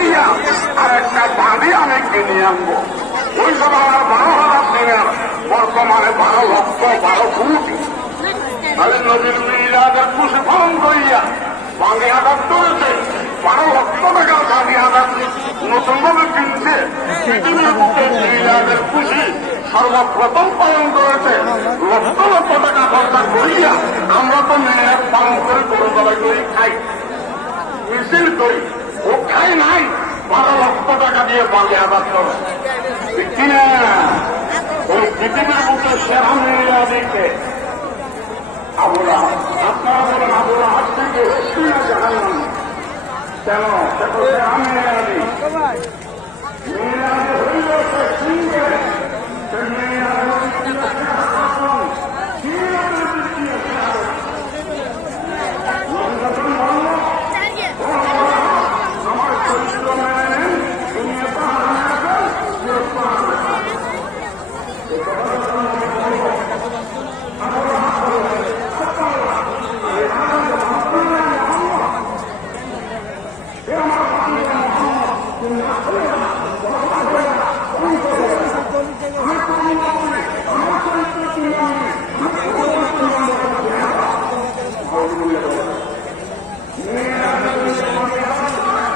দিয়া আর একটা বাড়ি আমি কিনে আনবো। ওই সময় আমার 12,000 দিনের বর্তমানে 12,12,00,000 তাহলে নদীর মিরাদের খুশি ফলন করিয়া বাঙে আঘাত করেছে 12,00,000 টাকা বাঙে আঘাত নতুন ভাবে কিনছে। পৃথিবীর বুকে মিরাদের খুশি সর্বপ্রথম পালন করেছে লক্ষ লক্ষ টাকা খরচা করিয়া। আমরা তো মেয়ের পালন করে গরু জবাই করি খাই, মিছিল করি, ও খাই নাই 12,00,000 টাকা দিয়ে বাঙে আঘাত করে কিনা। ওই পৃথিবীর বুকে সেরা মেয়েরা দেখে আবুলা, আপনারা বলেন আবুলা হাত থেকে জানালাম কেন? আমি হইল সে শুনবে আমার চরিত্র মেনে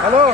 হ্যালো।